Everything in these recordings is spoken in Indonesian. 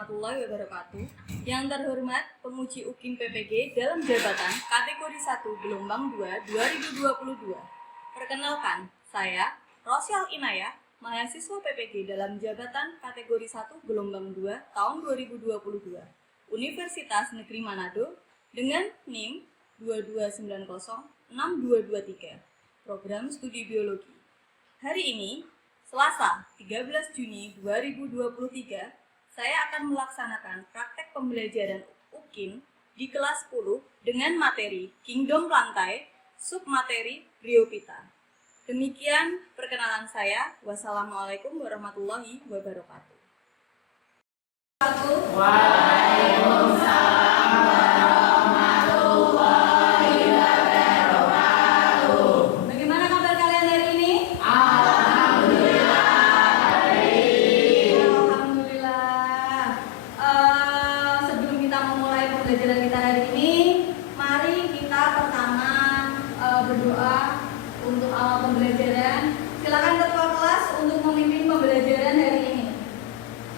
warahmatullahi wabarakatuh. Yang terhormat penguji UKIN PPG dalam jabatan kategori 1 gelombang 2 2022. Perkenalkan, saya Rosyal Inayah, mahasiswa PPG dalam jabatan kategori 1 gelombang 2 tahun 2022. Universitas Negeri Manado dengan NIM 22906223. Program Studi Biologi. Hari ini, Selasa 13 Juni 2023, saya akan melaksanakan praktek pembelajaran UKIN di kelas 10 dengan materi Kingdom Lantai, submateri Bryophyta. Demikian perkenalan saya. Wassalamualaikum warahmatullahi wabarakatuh. Waalaikumsalam warahmatullahi wabarakatuh. Bagaimana kabar kalian hari ini? Sebelum kita memulai pembelajaran kita hari ini, mari kita pertama berdoa untuk awal pembelajaran. Silakan ketua kelas untuk memimpin pembelajaran hari ini.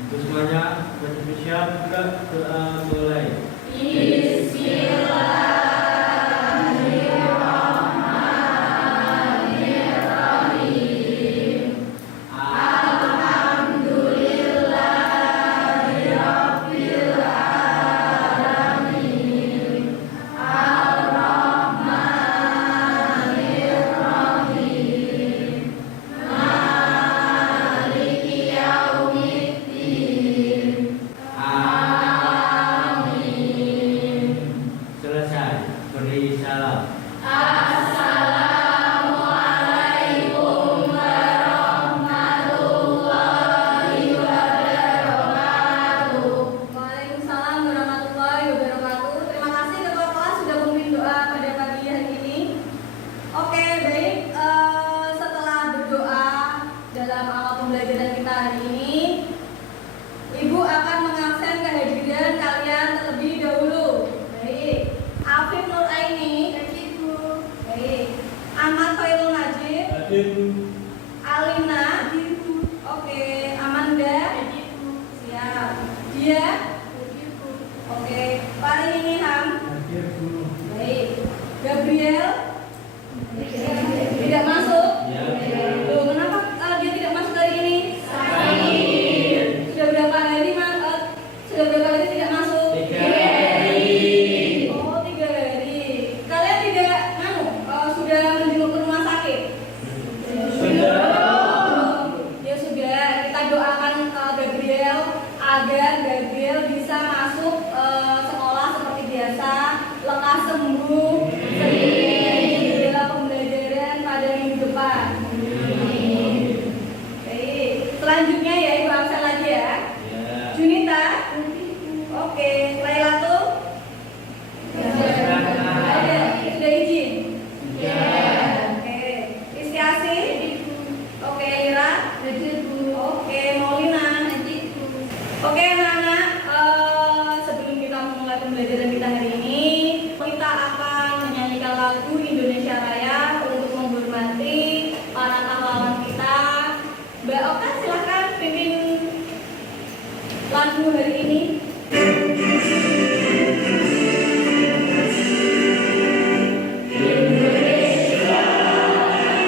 Untuk semuanya, bersiap juga doa mulai. Selesai, beri salam. Assalamualaikum warahmatullahi wabarakatuh. Waalaikumsalam warahmatullahi wabarakatuh. Terima kasih ketua kelas sudah memimpin doa pada pagi hari ini. Oke, baik. Setelah berdoa dalam awal pembelajaran kita hari ini, Ibu akan mengabsen kehadiran kalian terlebih dahulu. Baik. Afif Nur Aini. Baik. Ahmad Khairul Najib. Alina. Oke. Amanda. Siap. Dia. Oke. Parini Ham. Baik. Gabriel. Tidak masuk. Loh, kenapa dia tidak masuk hari ini? Sudah berapa hari tidak masuk? 3 hari. Oh, 3 hari. Kalian tidak sudah menjenguk ke rumah sakit? Ya sudah, kita doakan Gabriel agar Gabriel bisa masuk sekolah seperti biasa, lekas sembuh, segera pembelajaran pada minggu depan. Baik, selanjutnya ya Ibu absen lagi ya. Junita. Oke, Lailatul. Ada, sudah izin. Oke, Istiasi. Oke, Lira. Oke, Maulina. Oke, anak-anak, sebelum kita memulai pembelajaran kita hari ini, kita akan menyanyikan lagu Indonesia Raya untuk menghormati para pahlawan kita. Mbak Oka, silakan pimpin lagu hari ini. Indonesia Raya satu.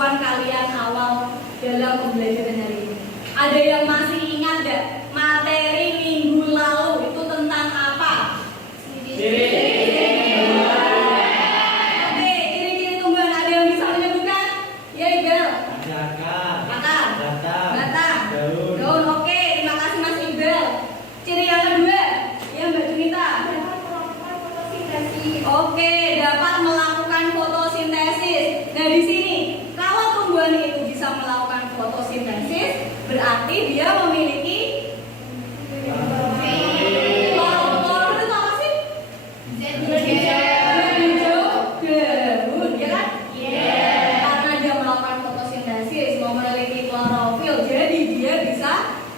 kemampuan kalian awal dalam pembelajaran hari ini. Ada yang masih ingat gak materi minggu lalu itu tentang apa? Oke, ciri-ciri tumbuhan ada yang bisa menyebutkan? Ya, Iqbal. Batang. Daun. Oke, terima kasih Mas Iqbal. Ciri yang kedua, ya Mbak Junita. Oke, dapat melakukan fotosintesis. Nah, di sini kalau tumbuhan itu bisa melakukan fotosintesis, berarti dia memiliki klorofil itu apa sih? Hijau daun, ya kan? Karena dia melakukan fotosintesis, memiliki klorofil, jadi dia bisa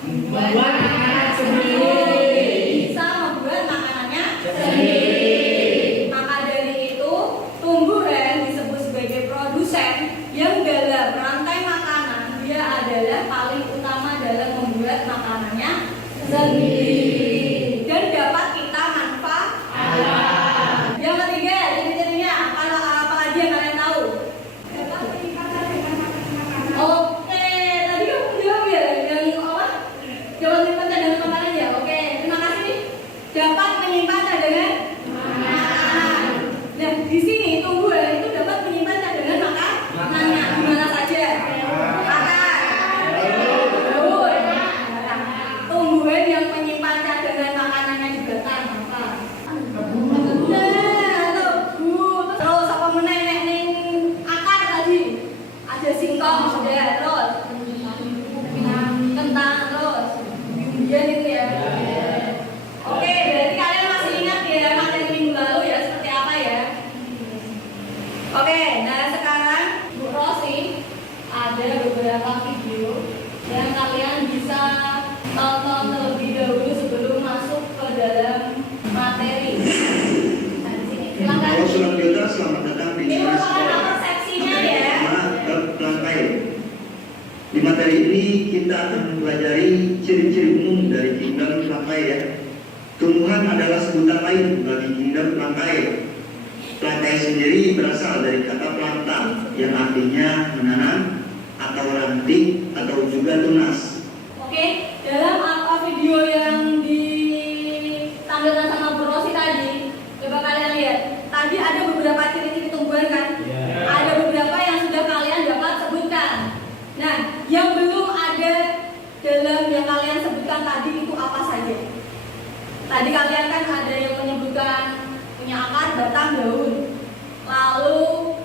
membuat makanannya sendiri. Maka dari itu, tumbuhan disebut sebagai produsen yang dalam rantai makanan dia adalah paling utama dalam membuat makanannya sendiri dan dapat kita manfaatkan. Yang ketiga, ciri-cirinya apa lagi yang kalian tahu? Oke, tadi kamu jawab ya yang apa? Dapat menyimpan cadangan makanan ya. Oke, terima kasih. Dapat menyimpan cadangan makanan. Nah, di sini tumbuhan itu dapat menyimpan cadangan makanannya di mana saja. Tumbuhan yang menyimpan cadangan makanannya di batang apa? Terus apa menenek ning akar tadi? Ada singkong sudah, terus kentang, terus bimbingan itu ya. Oke, berarti kalian masih ingat ya materi minggu lalu ya seperti apa ya? Oke, nah sekarang Bu Rosi ada beberapa video yang kalian bisa tonton terlebih dahulu sebelum masuk ke dalam materi. Nah, di sini silakan. Halo Sobat Biota, selamat datang di Ini kelas merupakan persepsinya ya. bab rangkai. Di materi ini kita akan mempelajari ciri-ciri umum dari kingdom rangkai ya. Tumbuhan adalah sebutan lain bagi kingdom rangkai. Rangkai sendiri berasal dari kata planta yang artinya menanam atau ranting atau juga tunas. Oke, dalam apa video yang ditampilkan sama Bu Rosi tadi, coba kalian lihat. Tadi ada beberapa ciri-ciri tumbuhan kan? Ada beberapa yang sudah kalian dapat sebutkan. Nah, yang belum ada dalam yang kalian sebutkan tadi itu apa saja? Tadi kalian kan ada yang menyebutkan punya akar, batang, daun. Lalu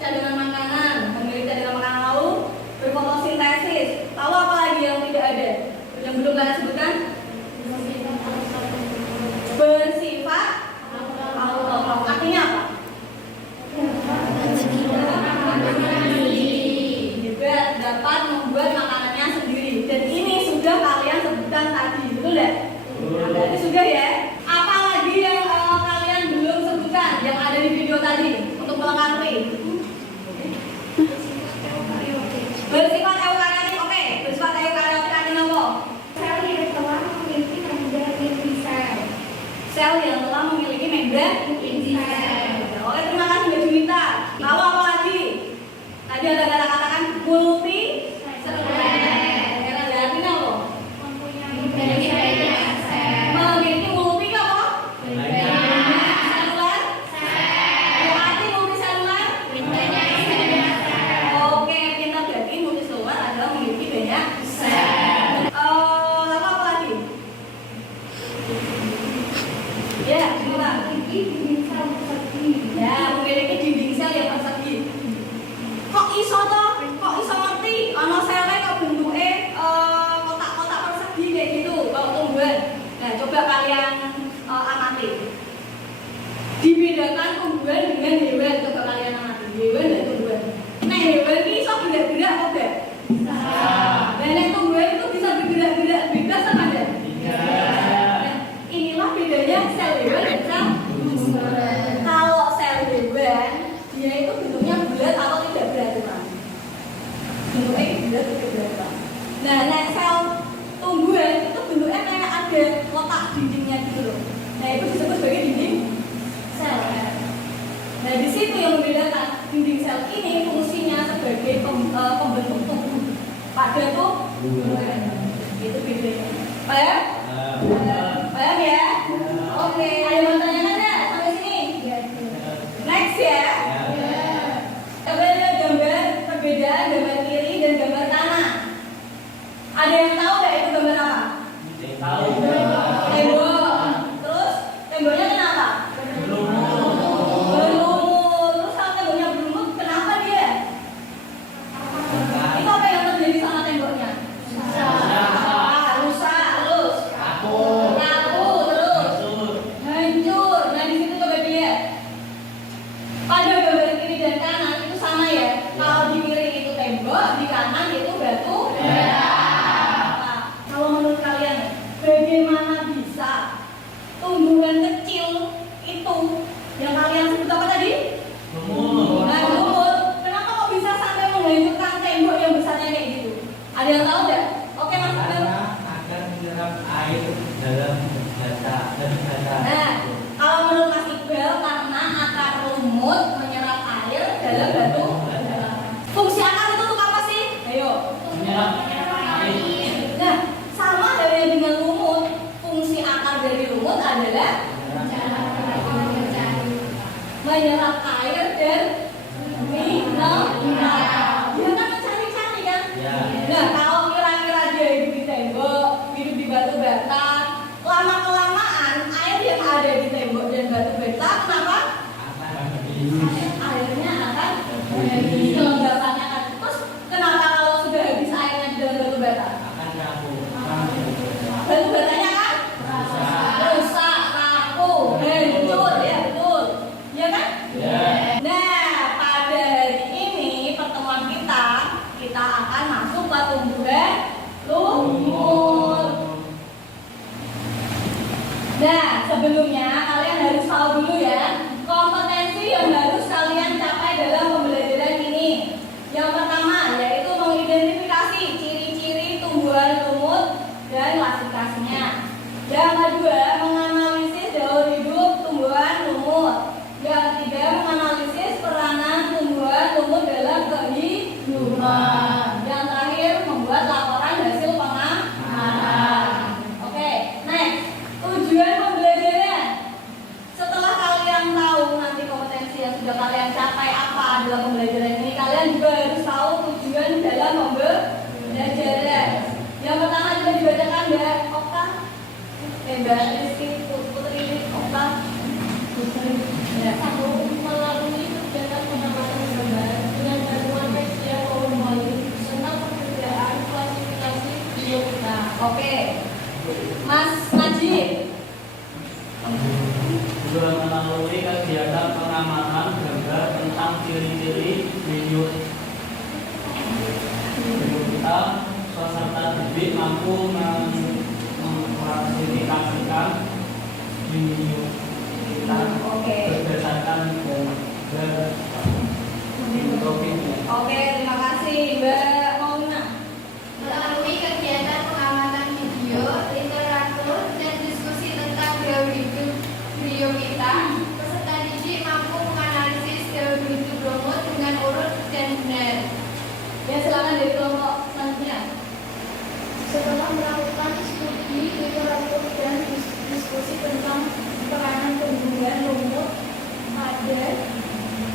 cadangan makanan, memiliki cadangan makanan, lalu berfotosintesis. Lalu apa lagi yang tidak ada? Yang belum kalian sebutkan? Bersifat autotrof. Artinya apa? Juga dapat membuat makanannya sendiri. Dan ini sudah kalian sebutkan tadi, betul nggak? Berarti sudah ya. Apa lagi yang kalian belum sebutkan yang ada di video tadi untuk melengkapi? Bersifat eukariotik. Oke, bersifat eukariotik artinya apa? Sel yang telah memiliki membran inti sel. Oke, terima kasih Mbak Junita. Lalu apa lagi? Tadi ada kata-katakan multi seluler. Artinya apa? Memiliki multi apa? Seluler. Arti multi seluler? Oke, pintar berarti multi seluler adalah situ yang membedakan. Dinding sel ini fungsinya sebagai pembentuk tubuh pada tumbuhan. Itu bedanya. Paham? Paham ya? Oke. Ada yang mau tanyakan nggak sampai sini? Next ya. Coba lihat gambar perbedaan gambar kiri dan gambar kanan. Ada yang tahu nggak itu gambar apa? Tahu. Tembok. Terus temboknya kenapa? Berlumut. Terus kalau temboknya berlumut, kenapa dia? Itu apa yang terjadi sama temboknya? Rusak. Terus rapuh. Terus hancur. Nah di situ coba dilihat. Pada gambar kiri dan kanan itu sama ya. Kalau di kiri itu tembok, di kanan itu batu. Kalau menurut kalian, bagaimana bisa tumbuhan kecil itu yang kalian sebut apa tadi? Nah, lumut. Kenapa kok bisa sampai menghancurkan tembok yang besarnya kayak gitu? Ada yang tahu nggak? Oke, Mas Iqbal. Agar menyerap air dalam bata. Nah, kalau menurut Mas Iqbal karena akar lumut menyerap air dalam batu. Fungsi akar itu untuk apa sih? Ayo. Menyerap air. Nah, sama halnya dengan lumut. Fungsi akar dari lumut adalah menyerap air dan mineral. Dia kan mencari-cari kan? Ya. Nah, kalau kira-kira dia hidup di tembok, hidup di batu bata, lama-kelamaan air yang ada di tembok dan batu bata, kenapa? Airnya akan habis, kelembapannya akan. Terus kenapa kalau sudah habis airnya di dalam batu bata? Batu batanya kan? Rusak, rapuh, hancur, ya betul. Ya kan? Nah, pada hari ini pertemuan kita akan masuk ke tumbuhan lumut. Nah, sebelumnya kalian harus tahu dulu ya kompetensi yang harus kalian capai dalam pembelajaran ini. Yang pertama yaitu mengidentifikasi ciri-ciri tumbuhan lumut dan klasifikasinya. Yang kedua, menganalisis daur hidup tumbuhan lumut. Yang ketiga, menganalisis peranan tumbuhan lumut dalam kehidupan. Yang terakhir, membuat laporan hasil pengamatan. Oke, next. Tujuan pembelajaran. Setelah kalian tahu nanti kompetensi yang sudah kalian capai apa dalam pembelajaran ini, kalian juga harus tahu tujuan dalam pembelajaran. Yang pertama juga dibacakan Mbak Okta, Mbak Rizky Putri Okta. Ya. Melalui kegiatan pengamatan gambar dengan bantuan media PowerPoint tentang perbedaan klasifikasi biota. Oke, Mas Najib. Juga melalui kegiatan pengamatan gambar tentang ciri-ciri biota, peserta didik mampu mengklasifikasikan biota berdasarkan gambar. Oke, terima kasih Mbak Mauna. Melalui kegiatan pengamatan video, literatur, dan diskusi tentang daur hidup biota, peserta didik mampu menganalisis daur hidup lumut dengan urut dan benar. Ya, silakan dari kelompok selanjutnya. Setelah melakukan studi literatur dan diskusi tentang peranan tumbuhan lumut pada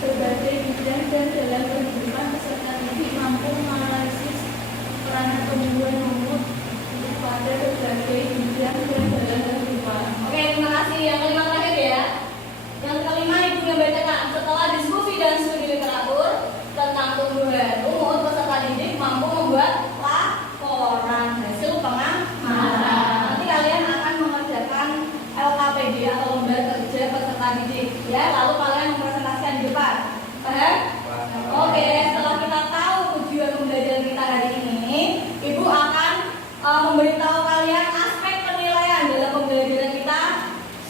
berbagai bidang dan dalam kehidupan, peserta didik mampu menganalisis peranan tumbuhan lumut pada berbagai bidang dan dalam kehidupan. Oke, terima kasih. Yang kelima terakhir ya. Yang kelima Ibu yang bacakan. Setelah diskusi dan studi literatur tentang tumbuhan lumut, peserta didik mampu membuat laporan hasil pengamatan. Nanti kalian akan mengerjakan LKPD atau lomba kerja peserta didik ya. Lalu kalian mempresentasikan di depan. Paham? Oke, setelah kita tahu tujuan pembelajaran kita hari ini, Ibu akan memberitahu kalian aspek penilaian dalam pembelajaran kita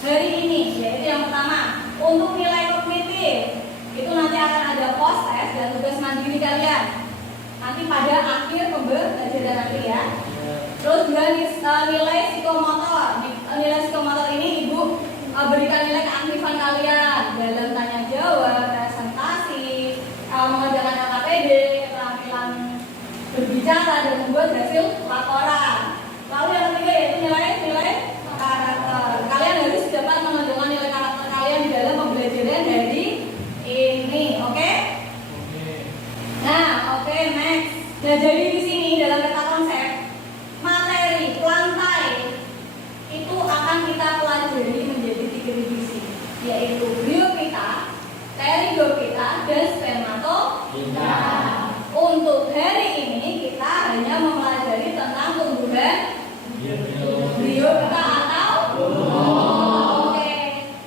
hari ini. Yaitu yang pertama, untuk nilai kognitif itu nanti akan ada post test dan tugas mandiri kalian nanti pada akhir pembelajaran nanti ya. Terus juga nilai psikomotor. Nilai psikomotor ini Ibu berikan nilai keaktifan kalian dalam tanya jawab, presentasi, menurut hasil laporan. Lalu yang ketiga yaitu nilai karakter. Kalian harus dapat menentukan nilai karakter kalian di dalam pembelajaran dari ini, oke? Nah, oke, next. Nah, jadi di sini dalam peta konsep materi lantai itu akan kita pelajari menjadi 3 divisi, yaitu bryophyta, pteridophyta, dan spermatophyta. Untuk hari ini kita hanya mempelajari tentang tumbuhan bryophyta atau oke.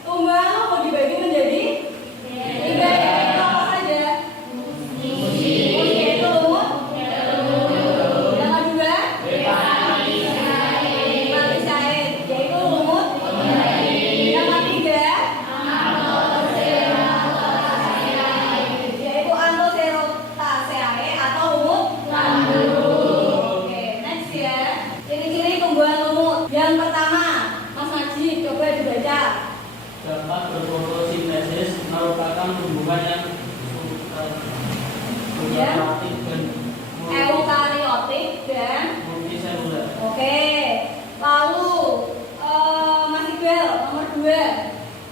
Tumbuhan mau dibagi menjadi 3, yaitu apa saja? Yaitu lumut. Yang kedua, hepatitis cair, yaitu lumut. Yang ketiga, yaitu Anthocerotaceae atau lumut lambung. Oke, next ya. Ciri-ciri tumbuhan lumut. Yang pertama, Mas Najib coba dibaca. Dapat berfotosintesis, merupakan tumbuhan yang eukariotik dan Eukariotik dan multiseluler. oke. Lalu Mas Iqbal nomor 2.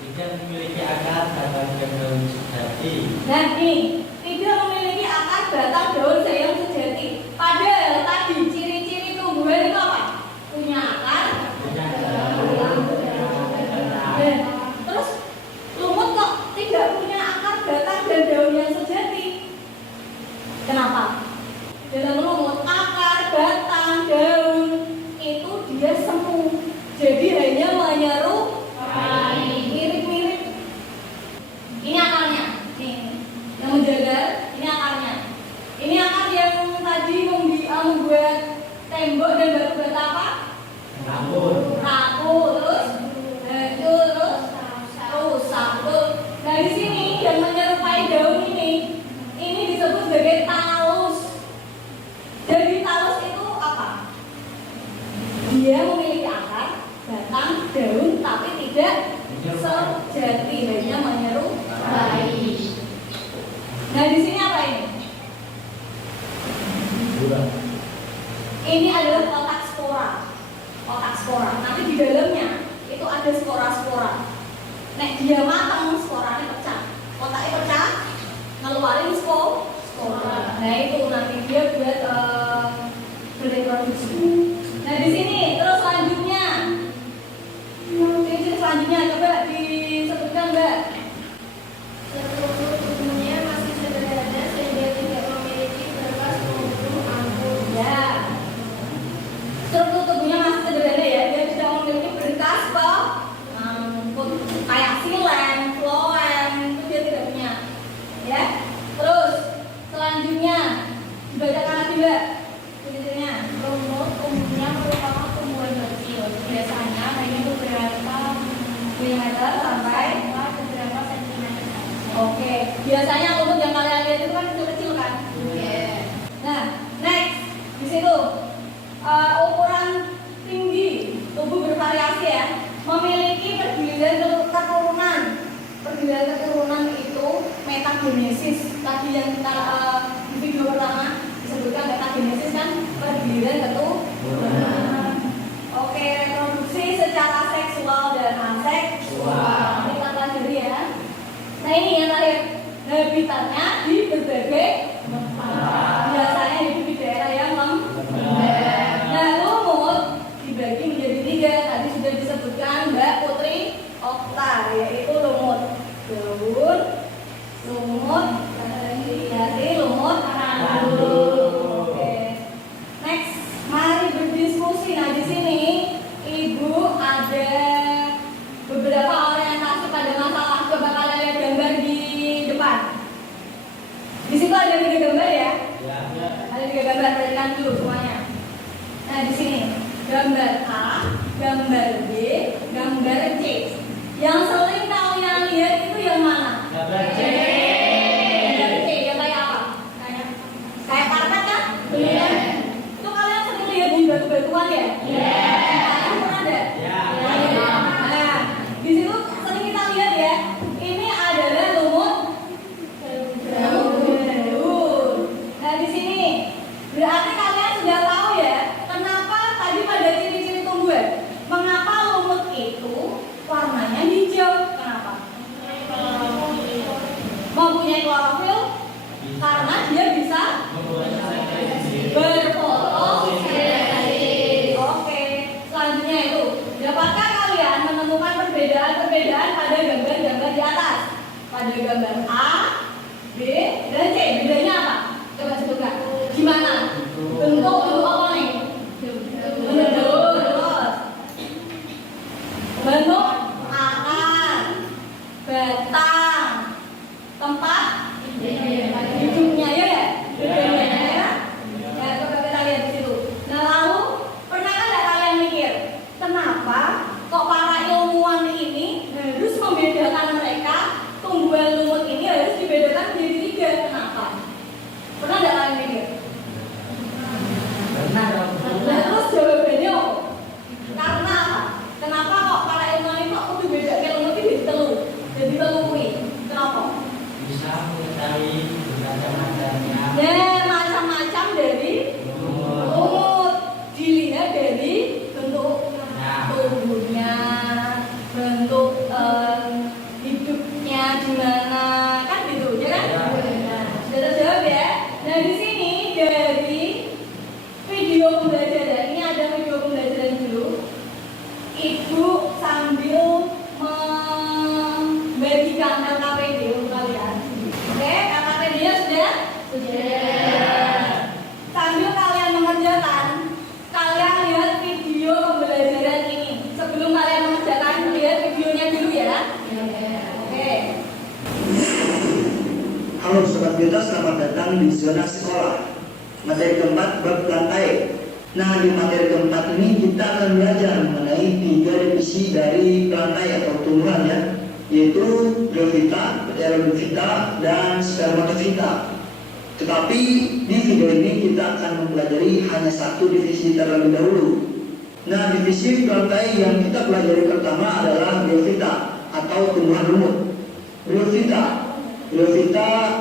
Tidak memiliki akar dan bagian daun sejati. Nah nih, tidak memiliki akar, batang, daun, sayang sejati. Padahal tadi ciri-ciri tumbuhan itu apa? Punya akar. Dan terus lumut kok tidak punya akar, batang, dan daun yang sejati. Kenapa? Dalam lumut akar, batang, daun itu dia semu. Jadi hanya menyerupai, mirip-mirip. Ini akarnya, nih, yang menjaga. Ini akarnya. Ini akar yang tadi membuat tembok dan batu bata apa? Rapuh, terus hancur, terus rusak. Betul. Nah di sini yang menyerupai daun ini disebut sebagai talus. Jadi talus itu apa? Dia memiliki akar, batang, daun, tapi tidak sejati, hanya menyerupai. Nah di sini apa ini? Ini adalah kotak spora. Kotak spora. Nanti di dalamnya itu ada spora-spora. Nek dia matang, sporanya pecah. Kotaknya pecah, ngeluarin spora. Nah itu nanti dia buat bereproduksi. Nah di sini terus selanjutnya, ciri-ciri selanjutnya coba disebutkan Mbak. Struktur tubuhnya masih sederhana sehingga tidak memiliki berkas tumbuh anggur. Ya, struktur tubuhnya masih sederhana ya, dia tidak memiliki berkas kayak silen, floem, itu dia tidak punya. Ya, terus selanjutnya dibacakan lagi Mbak. Ciri-cirinya. Lumut tumbuhnya merupakan tumbuhan kecil, biasanya hanya beberapa Milimeter sampai beberapa sentimeter. oke. Biasanya lumut yang kalian lihat itu kan kecil-kecil kan? Nah, next di situ ukuran tinggi tubuh bervariasi ya. Memiliki pergiliran keturunan. Pergiliran keturunan itu metagenesis. Tadi yang kita di video pertama disebutkan metagenesis kan pergiliran keturunan. Oke, reproduksi secara seksual dan aseksual. Kita pelajari ya. Nah ini yang terakhir, habitatnya di berbagai tempat. Biasanya hidup di daerah yang lembab. Nah lumut dibagi menjadi 3. Tadi sudah disebutkan Mbak Putri Okta, yaitu lumut daun, lumut dari lumut randul. Oke. Next, mari berdiskusi. Nah di sini Ibu ada beberapa orientasi pada masalah. Coba kalian lihat gambar di depan. Di situ ada 3 gambar ya. Ada 3 gambar, perhatikan dulu semuanya. Nah di sini gambar A, gambar B, gambar C. Yang sering kalian lihat itu yang mana? Gambar C. Gambar C yang kayak apa? Kayak karpet kan? Iya. Itu kalian sering lihat di batu-batuan ya? Iya. Kalian pernah ada? Ya. Nah, di situ sering kita lihat ya. Ini adalah lumut daun. Nah di sini berarti kalian sudah tahu ya mempunyai klorofil karena dia bisa berfotosintesis. Oke, selanjutnya itu, dapatkah kalian menemukan perbedaan-perbedaan pada gambar-gambar di atas? Pada gambar A, B, dan C, bedanya apa? Coba sebutkan. Gimana? Bentuk apa nih? Bentuk, bentuk akar, batang, tempat hidungnya ya, hidungnya ya. Ya, coba kita lihat di situ. Nah, lalu pernah ada kalian mikir, kenapa kok para ilmuwan ini harus membedakan mereka tumbuhan lumut ini harus dibedakan menjadi 3? Kenapa? Pernah ada kalian mikir? Nah, terus jawabannya apa? Karena apa? Kenapa kok para ilmuwan itu kok dibedakan lumut ini jadi telui? Kenapa? Bisa mengetahui bermacam-macamnya. Ya, macam-macam dari lumut. Dilihat dari bentuk tubuhnya, bentuk hidupnya gimana, kan gitu, ya kan? Sudah terjawab ya. Nah, di sini dari video pembelajaran ini ada video pembelajaran dulu. Ibu sambil membagikan LKPD untuk kalian. Oke, LKPD-nya sudah? Sudah. Sambil kalian mengerjakan, kalian lihat video pembelajaran ini. Sebelum kalian mengerjakan, lihat videonya dulu ya. Oke. Halo Sobat Beta, selamat datang di zona sekolah. Materi keempat, bab lantai. Nah, di materi keempat ini kita akan belajar mengenai 3 divisi dari lantai atau tumbuhan ya, yaitu Bryophyta, Pteridophyta, dan Spermatophyta. Tetapi di video ini kita akan mempelajari hanya 1 divisi terlebih dahulu. Nah, divisi lantai yang kita pelajari pertama adalah Bryophyta atau tumbuhan lumut. Bryophyta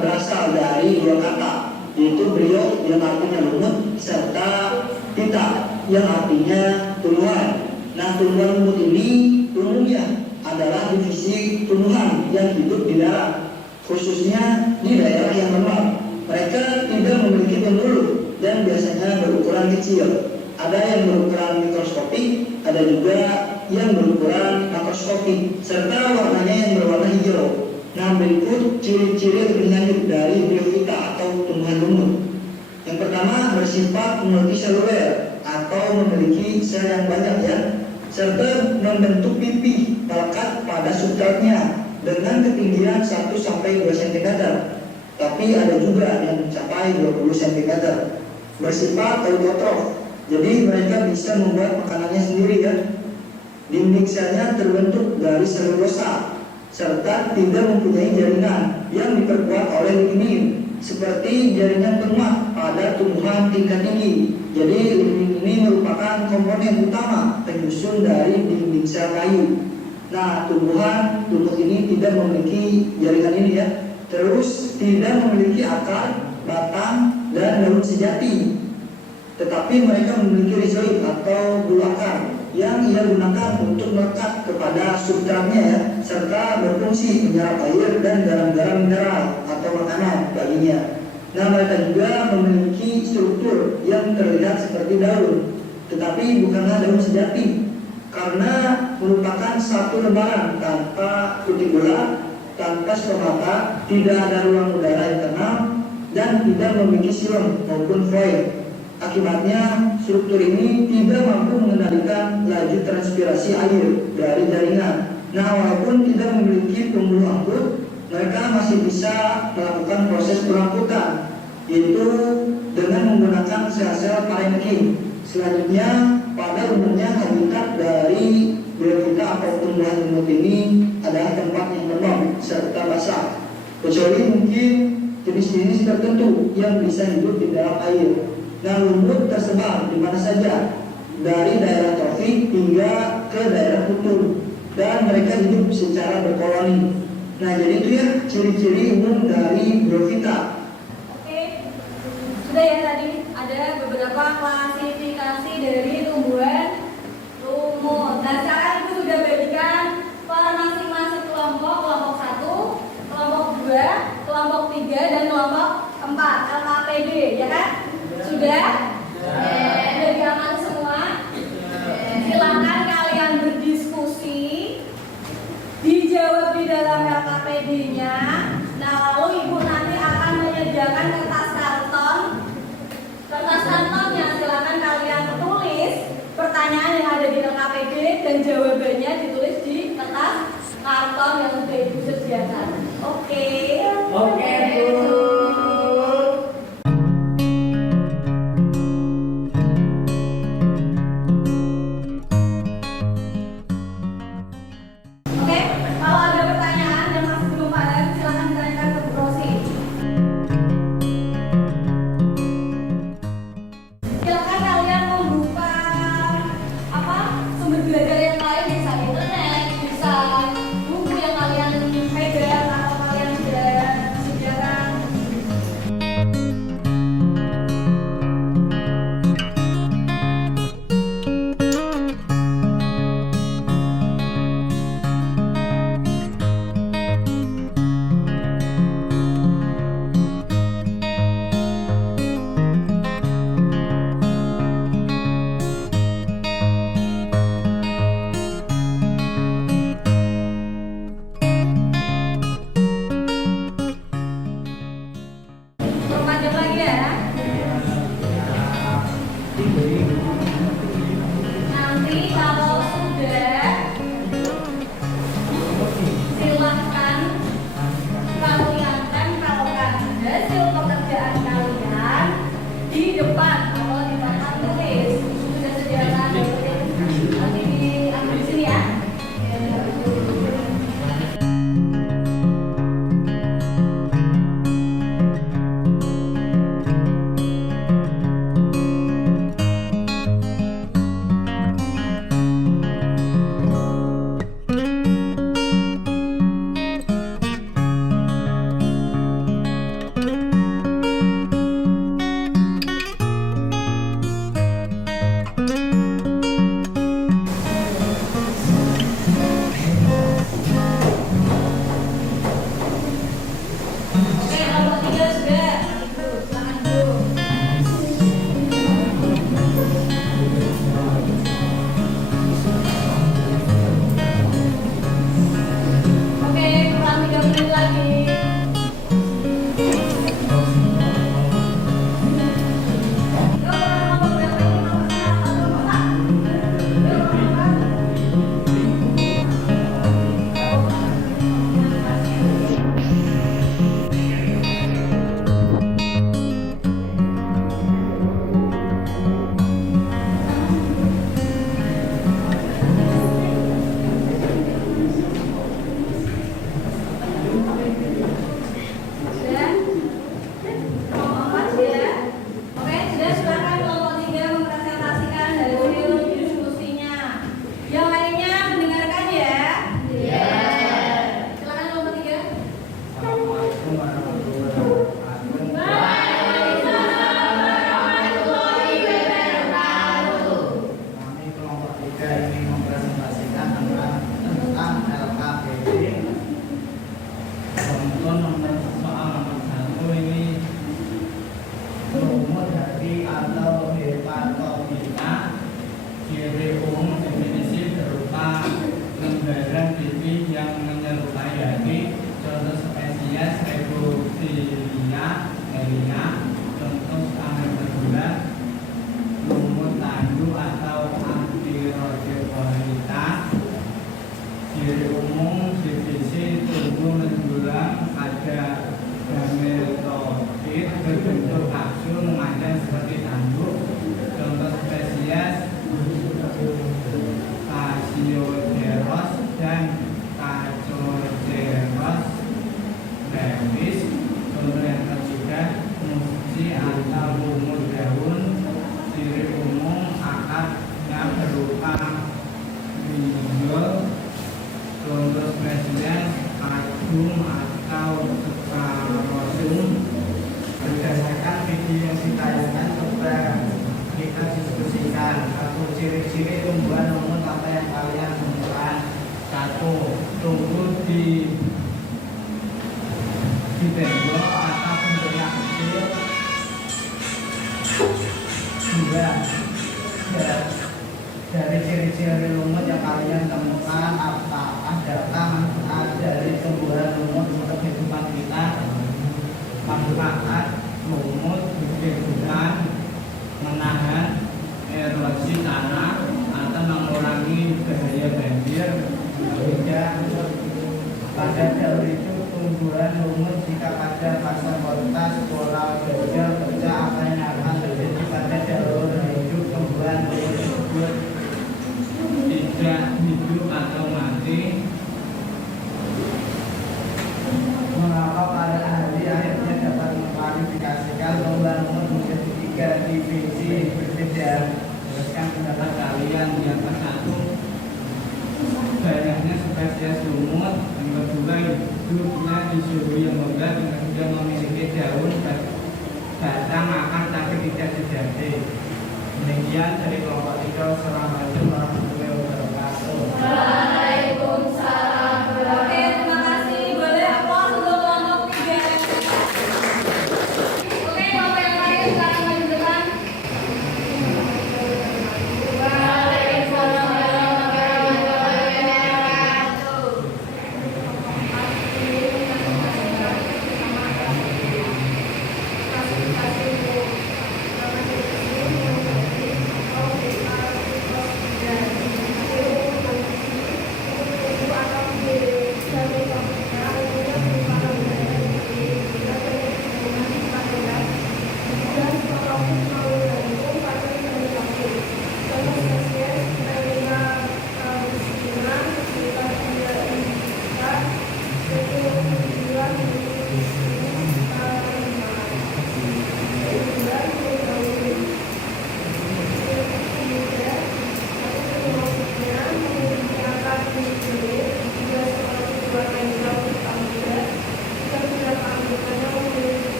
berasal dari 2 kata, yaitu bryo yang artinya lumut serta phyta yang artinya tumbuhan. Nah, tumbuhan lumut ini umumnya adalah divisi tumbuhan yang hidup di darat, khususnya di daerah yang lembab. Mereka tidak memiliki pembuluh dan biasanya berukuran kecil. Ada yang berukuran mikroskopik, ada juga yang berukuran makroskopik, serta warnanya yang berwarna hijau. Nah, berikut ciri-ciri lebih lanjut dari Bryophyta atau tumbuhan lumut. Yang pertama, bersifat multiseluler atau memiliki sel yang banyak ya, serta membentuk pipi melekat pada substratnya dengan ketinggian 1-2 cm. Tapi ada juga yang mencapai 20 cm. Bersifat autotrof, jadi mereka bisa membuat makanannya sendiri ya. Dinding selnya terbentuk dari selulosa serta tidak mempunyai jaringan yang diperkuat oleh lignin seperti jaringan lemak pada tumbuhan tingkat tinggi. Jadi lignin ini merupakan komponen utama penyusun dari dinding sel kayu. Nah, tumbuhan lumut ini tidak memiliki jaringan ini ya. Terus tidak memiliki akar, batang, dan daun sejati. Tetapi mereka memiliki rizoid atau bulu akar yang ia gunakan untuk melekat kepada substratnya ya, serta berfungsi menyerap air dan garam-garam mineral atau makanan baginya. Nah, mereka juga memiliki struktur yang terlihat seperti daun, tetapi bukanlah daun sejati, karena merupakan satu lembaran tanpa kutikula, tanpa stomata, tidak ada ruang udara internal, dan tidak memiliki silem maupun void. Akibatnya, struktur ini tidak mampu mengendalikan laju transpirasi air dari jaringan. Nah, walaupun tidak memiliki pembuluh angkut, mereka masih bisa melakukan proses pengangkutan, yaitu dengan menggunakan sel-sel parenkim. Selanjutnya, pada umumnya habitat dari Bryophyta atau tumbuhan lumut ini adalah tempat yang lembab serta basah, kecuali mungkin jenis-jenis tertentu yang bisa hidup di dalam air. Nah, lumut tersebar di mana saja, dari daerah tropik hingga ke daerah kutub, dan mereka hidup secara berkoloni. Nah, jadi itu ya ciri-ciri umum dari Bryophyta. Oke, sudah ya, tadi ada beberapa klasifikasi dari tumbuhan lumut. Nah, sekarang Ibu sudah bagikan per masing-masing kelompok 1, kelompok 2, kelompok 3 dan kelompok 4 LKPD, ya kan? Sudah? Sudah diamati semua? Silakan kalian berdiskusi, dijawab di dalam LKPD-nya. Nah, lalu ibu nanti akan menyediakan kertas kartonnya. Silakan kalian tulis pertanyaan yang ada di LKPD dan jawabannya ditulis di kertas karton yang sudah ibu sediakan. Oke. Oke, Bu. Oke, kalau ada pertanyaan yang masih belum paham, silakan ditanyakan ke Bu Rosi. Silakan kalian membuka sumber belajar yang lain, bisa internet, bisa buku yang kalian pegang atau kalian sudah sediakan. Perpanjang lagi ya. Nanti kalau sudah, silahkan kalian tempelkan hasil pekerjaan kalian di depan atau di papan tulis. Sudah sediakan nanti diambil di sini ya. Oke, nomor 3 sudah. Silakan dulu. Oke, kurang 3 menit lagi. Sudah? Kelompok 4 sudah? Oke, sudah, silakan kelompok 3 mempresentasikan hasil diskusinya. Yang lainnya mendengarkan ya? Iya. Silakan kelompok 3. Assalamualaikum warahmatullahi wabarakatuh. Kami kelompok 3 ingin mempresentasikan tentang LKPD. Contoh soal nomor 1 ini rumus dari atau hepatokita. Ciri umum definisi berupa lembaran pipih yang menyerupai, yaitu contoh spesies Reprofilia melia, contoh amoeba, lumut tandu atau Antirodiopolita. Ciri umum divisi tubuh menjulang pada gametofit berbentuk kapsul memanjang seperti tanduk. Contoh spesies Casioceros dan Cacoceros brevis. Contoh yang ketiga musci atau lumut daun. Ciri umum akarnya berupa pinjol. Contoh spesies Agum atau Scarosum. Berdasarkan video yang ditayangkan, coba kita diskusikan satu ciri-ciri tumbuhan lumut apa yang kalian temukan. 1. Tumbuh di tembok atau bentuk yang kecil. 2. Dari ciri-ciri lumut yang kalian temukan, apakah datang dari tumbuhan lumut untuk kehidupan kita? Manfaat lumut kehidupan menahan erosi tanah atau mengurangi bahaya banjir. 3. Pada jauh itu tumbuhan lumut jika pada fase kota, sekolah, kerja apa yang akan terjadi pada jalur hidup tumbuhan lumut tersebut? 3. Hidup atau mati. Mengapa para ahli akhirnya dapat mengklarifikasikan tumbuhan lumut menjadi 3 divisi berbeda? Teruskan pendapat kalian. Yang ke-1, banyaknya spesies lumut. Yang kedua, hidupnya di suhu yang lembab. Yang ketiga, memiliki daun batang akar tapi tidak sejati. Demikian dari kelompok 3. Assalamualaikum warahmatullahi wabarakatuh. Waalaikumsalam. Oke, terima kasih. Boleh aplaus untuk kelompok 3. Oke, kelompok yang lain sekarang maju depan. Waalaikumsalam warahmatullahi wabarakatuh. Waalaikumsalam warahmatullahi wabarakatuh.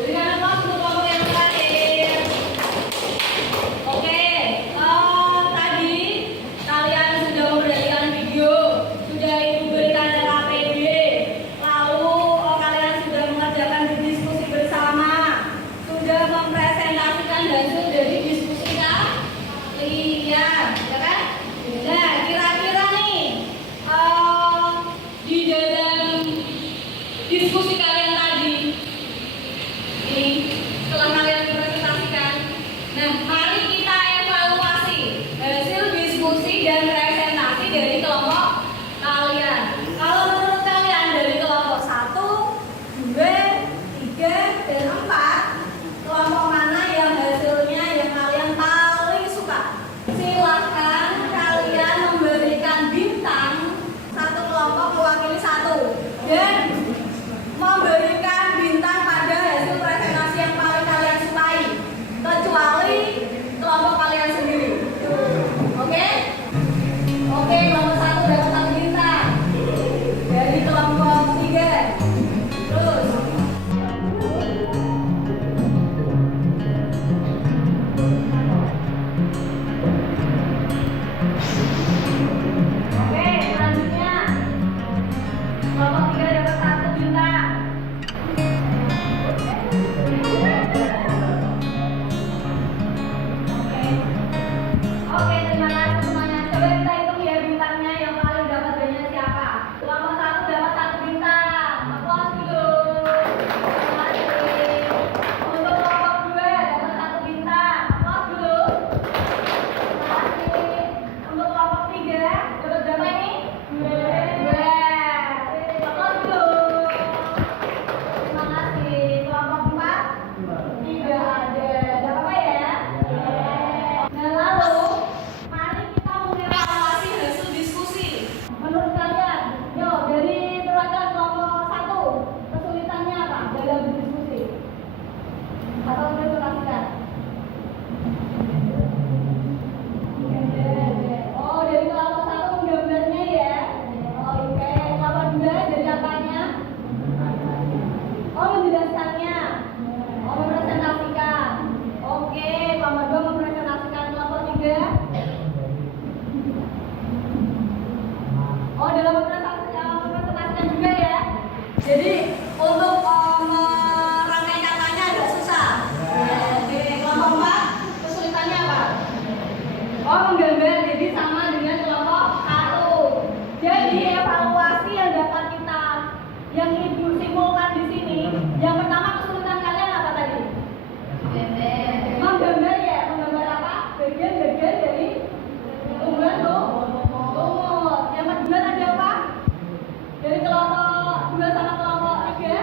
Dengan aplaus untuk kelompok yang terakhir. Oke, tadi kalian sudah memperhatikan video, sudah ibu berikan KPD, lalu kalian sudah mengerjakan diskusi bersama, sudah mempresentasikan hasil dari diskusi kalian, ya kan? Nah, kira-kira nih di dalam diskusi kalian tadi ini setelah kalian presentasikan, nah mari kita evaluasi hasil diskusi dan presentasi dari kelompok kalian. Kalau menurut kalian dari kelompok 1, 2, 3, dan 4, kelompok mana yang hasilnya yang kalian paling suka? Silahkan kalian memberikan bintang. Satu kelompok mewakili 1 dan memberikan bintang pada hasil presentasi yang paling kalian sukai, kecuali kelompok kalian sendiri. Oke? Oke, kelompok 1 dapat 1 bintang dari kelompok 3. Terus oke, selanjutnya kelompok 3 dapat 1 bintang. Oke, terima kasih semuanya. Coba kita hitung ya bintangnya yang paling dapat banyak siapa. Kelompok 1 dapat 1 bintang. Aplaus dulu. Terima kasih. Untuk kelompok 2 dapat 1 bintang. Aplaus dulu. Terima kasih. Untuk kelompok 3 dapat berapa ini? 2. Aplaus Jadi untuk merangkai katanya agak susah. Oke, kelompok 4 kesulitannya apa? Oh, menggambar. Jadi sama dengan kelompok 1. Jadi evaluasi yang dapat kita, yang ibu simpulkan di sini, yang pertama kesulitan kalian apa tadi? Menggambar ya, menggambar apa? Bagian-bagian dari tumbuhan lumut. Yang kedua tadi apa? Dari kelompok 2 sama kelompok 3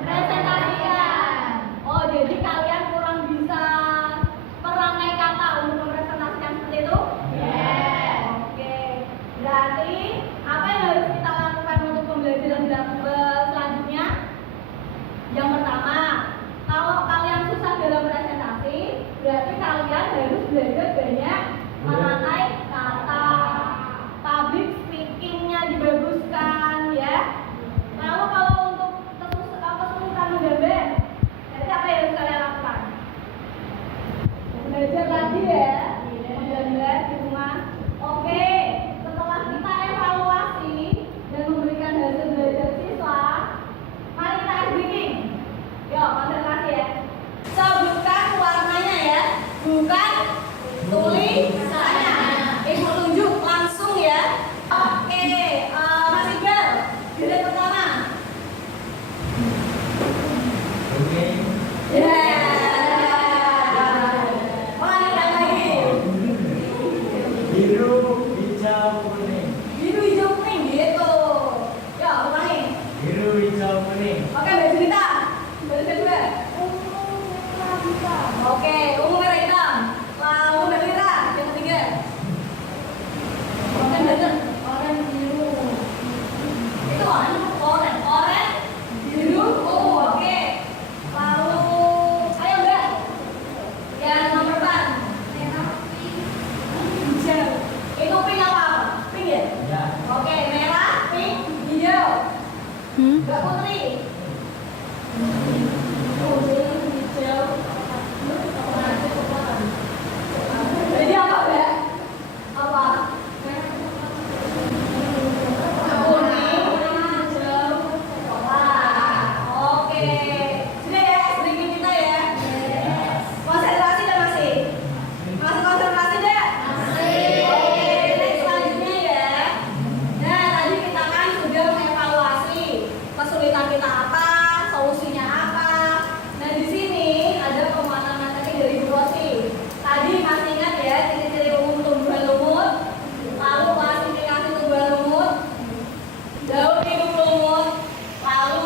presentasikan. Oh, jadi kalian kurang bisa merangkai kata untuk merepresentasikan seperti itu? Oke. Berarti apa yang harus kita lakukan untuk pembelajaran selanjutnya? Yang pertama, kalau kalian susah dalam presentasi, berarti kalian harus belajar banyak merangkai kata. Public speaking-nya dibaguskan ya. Lalu kalau untuk kesulitan menggambar, jadi apa yang harus kalian lakukan? Belajar lagi ya, menggambar di rumah. Oke, setelah kita evaluasi dan memberikan hasil belajar siswa, mari kita ice breaking. Yuk, konsentrasi ya. Sebutkan warnanya ya, bukan tulisannya. Ibu tunjuk langsung ya. Oke, Mas Iqbal, giliran pertama. Ya. Lanjutkan lagi. Biru, hijau, kuning. Biru, hijau, kuning gitu. Ya, ulangi. Biru, hijau, kuning. Oke, Mbak Junita. Baris kedua. Oke, ungu, merah, hitam. Lalu Mbak Lira, yang ketiga. Oke, bener. Oranye, biru. Itu oranye, biru, ungu. Oke. Lalu, ayo Mbak. Yang nomor 4. Hijau. Itu pink apa? Pink ya? Ya. Oke, merah, pink, hijau. Mbak Putri. Kuning, hijau. Jadi apa Mbak? Apa? Kuning, hijau, coklat. Oke. Sudah ya, sedikit kita ya. Konsentrasi dan masih? Masih konsentrasi deh? Oke, next selanjutnya ya. Nah, tadi kita kan sudah mengevaluasi kesulitan kita apa, solusinya apa. Nah, di sini ada penguatan materi dari Bu Rosi. Tadi masih ingat ya ciri-ciri umum tumbuhan lumut, lalu klasifikasi tumbuhan lumut, daun hidup lumut, lalu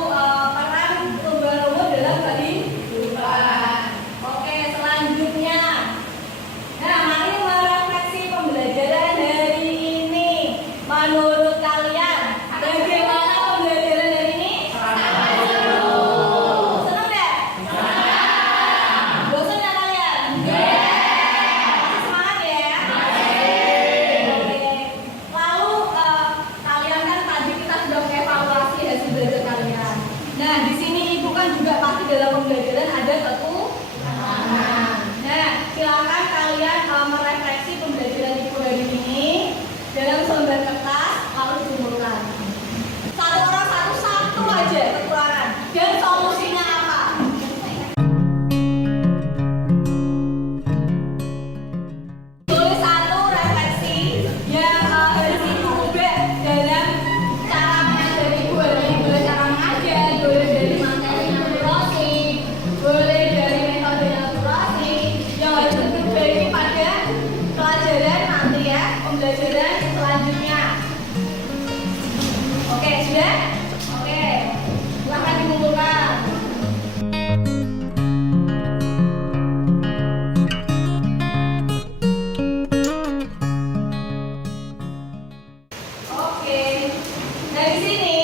peran tumbuhan lumut dalam kehidupan. Oke, selanjutnya. Nah, mari merefleksi pembelajaran hari ini. Menurut kalian, bagaimana pembelajaran hari ini? Senang deh? Bosan nggak kalian? Masih semangat ya? Oke. Lalu kalian kan tadi kita sudah mengevaluasi hasil belajar kalian. Nah, di sini ibu kan juga pasti dalam pembelajaran ada kekurangan. Nah, silakan kalian merefleksi pembelajaran ibu hari ini dalam selembar kertas lalu dikumpulkan. Satu orang satu aja kekurangan dan solusinya apa? Tulis satu refleksi yang harus ibu ubah dalam cara mengajar ibu hari ini. Boleh cara mengajar, boleh dari materinya Bu Rosi, boleh dari metodenya Bu Rosi, yang harus diperbaiki pada pelajaran nanti ya, pembelajaran selanjutnya. Oke, sudah? Oke, silahkan dikumpulkan. Oke, dari sini